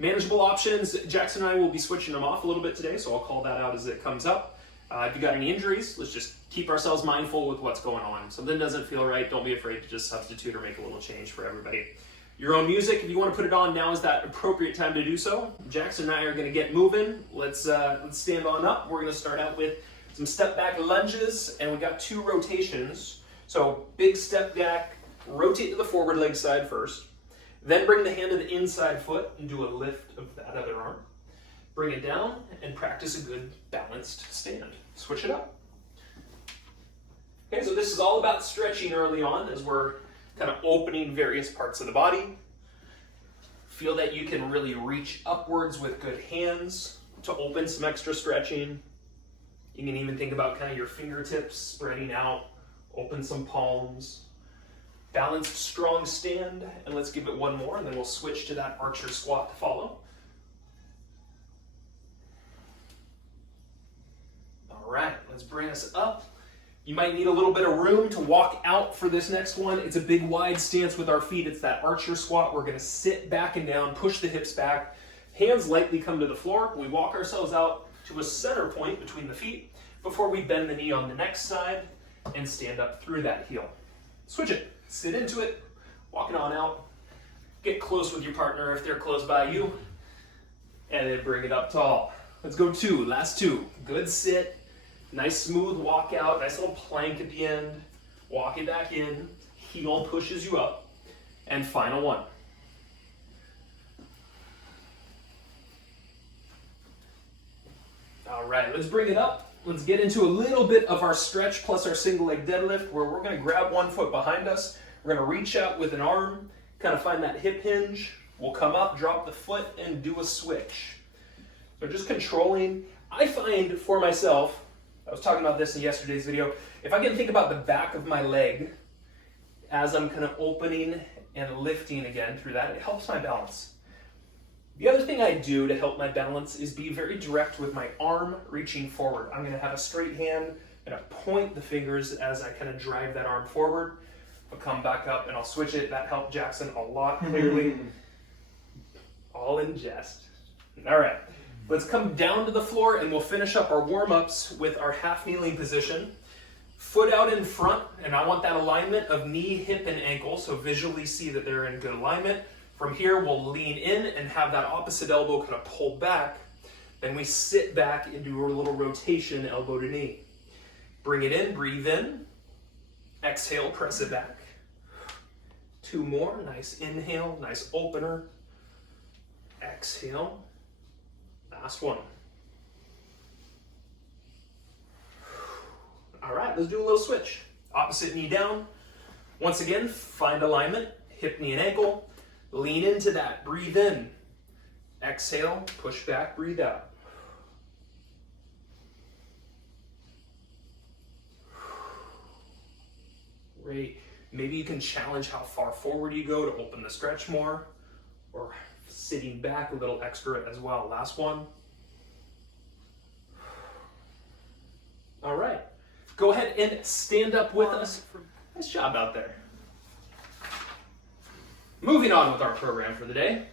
Manageable options, Jackson and I will be switching them off a little bit today, so I'll call that out as it comes up. If you got any injuries, let's just keep ourselves mindful with what's going on. If something doesn't feel right, don't be afraid to just substitute or make a little change for everybody. Your own music, if you want to put it on, now is that appropriate time to do so. Jackson and I are going to get moving. Let's stand on up. We're going to start out with some step back lunges, and we got 2 rotations. So big step back, rotate to the forward leg side first. Then bring the hand to the inside foot and do a lift of that other arm. Bring it down and practice a good balanced stand. Switch it up. Okay, so this is all about stretching early on as we're kind of opening various parts of the body. Feel that you can really reach upwards with good hands to open some extra stretching. You can even think about kind of your fingertips spreading out, open some palms. Balanced, strong stand, and let's give it one more, and then we'll switch to that archer squat to follow. All right, let's bring us up. You might need a little bit of room to walk out for this next one. It's a big wide stance with our feet. It's that archer squat. We're gonna sit back and down, push the hips back. Hands lightly come to the floor. We walk ourselves out to a center point between the feet before we bend the knee on the next side and stand up through that heel. Switch it. Sit into it, walk it on out, get close with your partner if they're close by you, and then bring it up tall. Let's go 2, last 2. Good sit, nice smooth walk out, nice little plank at the end, walk it back in, heel pushes you up, and final one. All right, let's bring it up. Let's get into a little bit of our stretch plus our single leg deadlift where we're going to grab one foot behind us. We're going to reach out with an arm, kind of find that hip hinge. We'll come up, drop the foot, and do a switch. So just controlling. I find for myself, I was talking about this in yesterday's video, if I can think about the back of my leg as I'm kind of opening and lifting again through that, it helps my balance. The other thing I do to help my balance is be very direct with my arm reaching forward. I'm going to have a straight hand, and I point the fingers as I kind of drive that arm forward. I'll come back up and I'll switch it. That helped Jackson a lot, clearly. All in jest. All right, let's come down to the floor and we'll finish up our warm-ups with our half kneeling position. Foot out in front, and I want that alignment of knee, hip, and ankle, so visually see that they're in good alignment. From here, we'll lean in and have that opposite elbow kind of pull back. Then we sit back and do a little rotation, elbow to knee. Bring it in, breathe in. Exhale, press it back. 2 more, nice inhale, nice opener. Exhale, last one. All right, let's do a little switch. Opposite knee down. Once again, find alignment, hip, knee, and ankle. Lean into that, breathe in. Exhale, push back, breathe out. Great. Maybe you can challenge how far forward you go to open the stretch more, or sitting back a little extra as well. Last one. All right. Go ahead and stand up with us. Nice job out there. Moving on with our program for the day.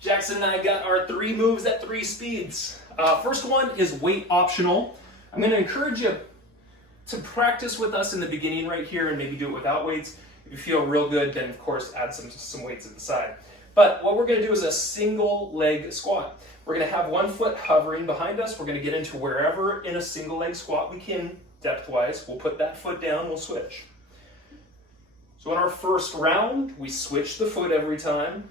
Jackson and I got our 3 moves at 3 speeds. First one is weight optional. I'm going to encourage you to practice with us in the beginning right here and maybe do it without weights. If you feel real good, then of course add some weights at the side. But what we're going to do is a single leg squat. We're going to have one foot hovering behind us. We're going to get into wherever in a single leg squat we can depth-wise. We'll put that foot down, we'll switch. So in our first round, we switch the foot every time,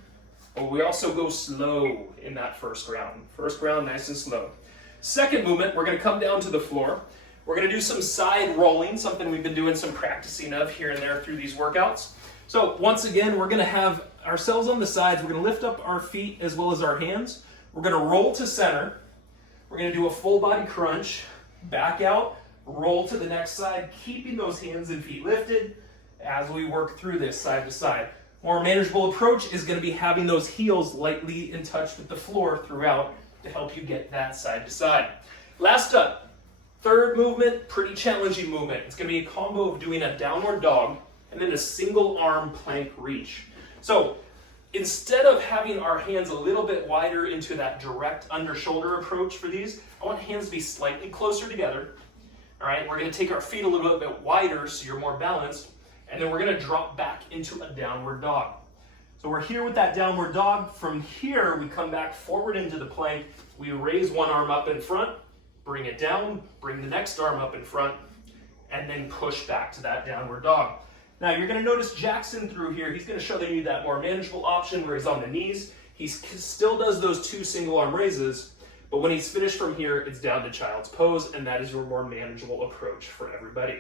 but we also go slow in that first round. First round, nice and slow. Second movement, we're going to come down to the floor. We're going to do some side rolling, something we've been doing some practicing of here and there through these workouts. So once again, we're going to have ourselves on the sides. We're going to lift up our feet as well as our hands. We're going to roll to center. We're going to do a full body crunch, back out, roll to the next side, keeping those hands and feet lifted as we work through this side to side. More manageable approach is going to be having those heels lightly in touch with the floor throughout to help you get that side to side. Last up, third movement, pretty challenging movement. It's going to be a combo of doing a downward dog and then a single arm plank reach. So instead of having our hands a little bit wider into that direct under shoulder approach for these, I want hands to be slightly closer together. All right, we're going to take our feet a little bit wider so you're more balanced, and then we're going to drop back into a downward dog. So we're here with that downward dog. From here, we come back forward into the plank. We raise one arm up in front, bring it down, bring the next arm up in front, and then push back to that downward dog. Now you're going to notice Jackson through here, he's going to show you that more manageable option where he's on the knees. He still does those 2 single arm raises, but when he's finished from here, it's down to child's pose, and that is your more manageable approach for everybody.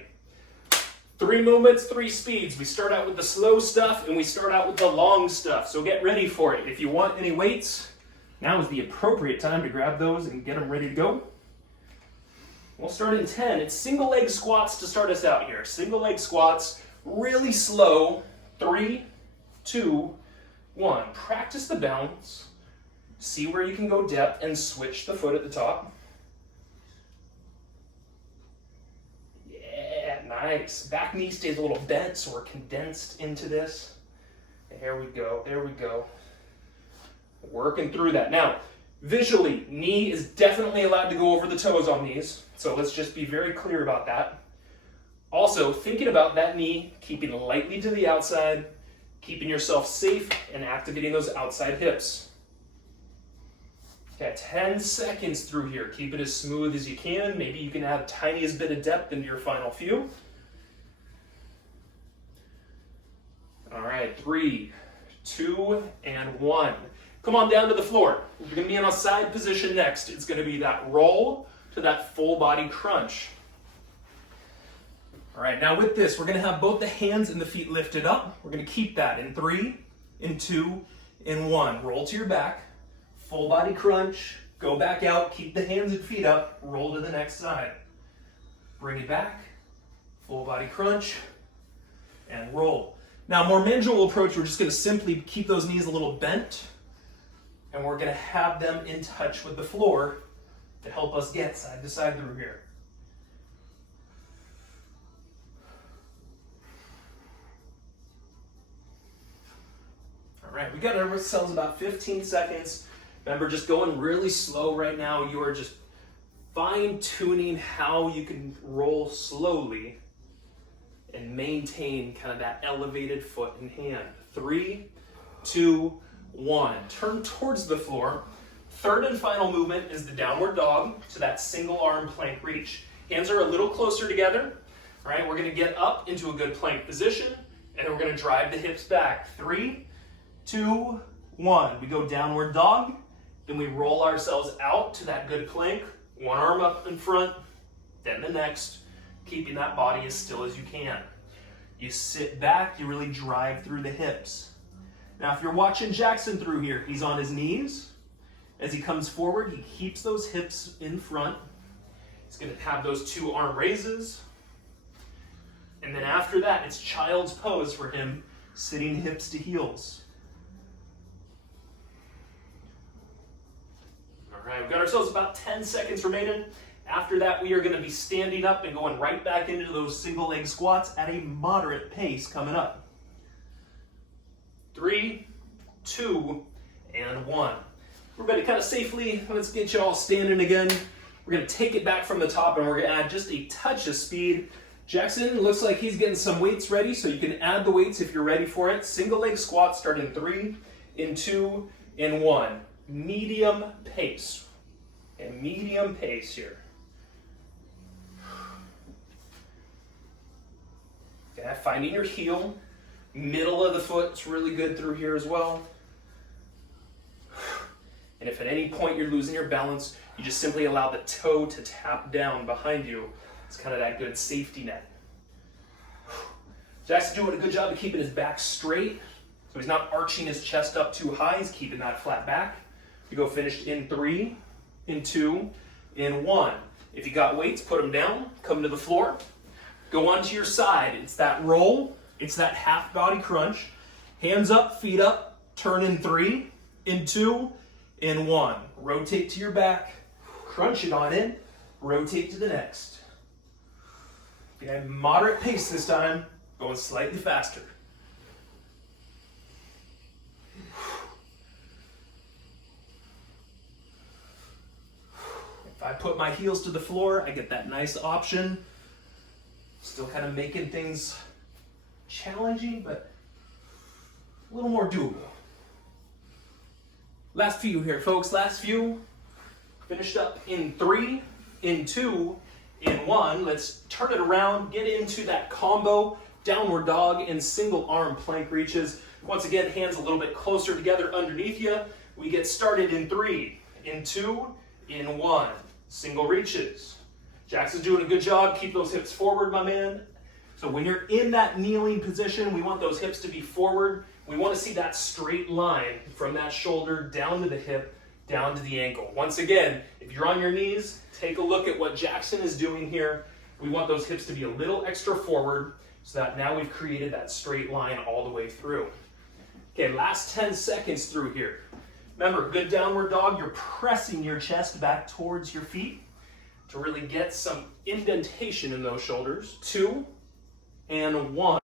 3 movements, 3 speeds. We start out with the slow stuff and we start out with the long stuff. So get ready for it. If you want any weights, now is the appropriate time to grab those and get them ready to go. We'll start in 10. It's single leg squats to start us out here. Single leg squats, really slow. 3, 2, 1. Practice the balance. See where you can go depth and switch the foot at the top. Nice. Back knee stays a little bent, so we're condensed into this. There we go. There we go. Working through that. Now, visually, knee is definitely allowed to go over the toes on these, so let's just be very clear about that. Also, thinking about that knee, keeping lightly to the outside, keeping yourself safe, and activating those outside hips. Got 10 seconds through here. Keep it as smooth as you can. Maybe you can add the tiniest bit of depth into your final few. All right, 3, 2, and 1. Come on down to the floor. You're going to be in a side position next. It's going to be that roll to that full body crunch. All right, now with this, we're going to have both the hands and the feet lifted up. We're going to keep that in 3, in 2, in 1. Roll to your back. Full body crunch, go back out, keep the hands and feet up, roll to the next side. Bring it back, full body crunch, and roll. Now, more manageable approach, we're just going to simply keep those knees a little bent, and we're going to have them in touch with the floor to help us get side to side through here. All right, we got ourselves about 15 seconds. Remember, just going really slow right now. You are just fine-tuning how you can roll slowly and maintain kind of that elevated foot and hand. 3, 2, 1. Turn towards the floor. Third and final movement is the downward dog to that single arm plank reach. Hands are a little closer together. All right, we're going to get up into a good plank position, and then we're going to drive the hips back. 3, 2, 1. We go downward dog. Then we roll ourselves out to that good plank. One arm up in front, then the next, keeping that body as still as you can. You sit back, you really drive through the hips. Now, if you're watching Jackson through here, he's on his knees. As he comes forward, he keeps those hips in front. He's going to have those 2 arm raises. And then after that, it's child's pose for him, sitting hips to heels. All right, we've got ourselves about 10 seconds remaining. After that, we are going to be standing up and going right back into those single leg squats at a moderate pace coming up. 3, 2, and 1. We're ready kind of safely. Let's get you all standing again. We're going to take it back from the top and we're going to add just a touch of speed. Jackson looks like he's getting some weights ready, so you can add the weights if you're ready for it. Single leg squat start in 3, in 2, in 1. Medium pace. And medium pace here. Okay, finding your heel. Middle of the foot's really good through here as well. And if at any point you're losing your balance, you just simply allow the toe to tap down behind you. It's kind of that good safety net. Jack's doing a good job of keeping his back straight, so he's not arching his chest up too high. He's keeping that flat back. We go finished in 3, in 2, in 1. If you got weights, put them down, come to the floor, go onto your side. It's that roll, it's that half body crunch. Hands up, feet up, turn in 3, in 2, in 1. Rotate to your back, crunch it on in, rotate to the next. Okay, moderate pace this time, going slightly faster. I put my heels to the floor, I get that nice option. Still kind of making things challenging, but a little more doable. Last few here, folks. Last few. Finished up in 3, in 2, in 1. Let's turn it around, get into that combo, downward dog and single arm plank reaches. Once again, hands a little bit closer together underneath you. We get started in 3, in 2, in 1. Single reaches. Jackson's doing a good job. Keep those hips forward, my man. So when you're in that kneeling position, we want those hips to be forward. We want to see that straight line from that shoulder down to the hip, down to the ankle. Once again, if you're on your knees, take a look at what Jackson is doing here. We want those hips to be a little extra forward so that now we've created that straight line all the way through. Okay, last 10 seconds through here. Remember, good downward dog, you're pressing your chest back towards your feet to really get some indentation in those shoulders. 2 and 1.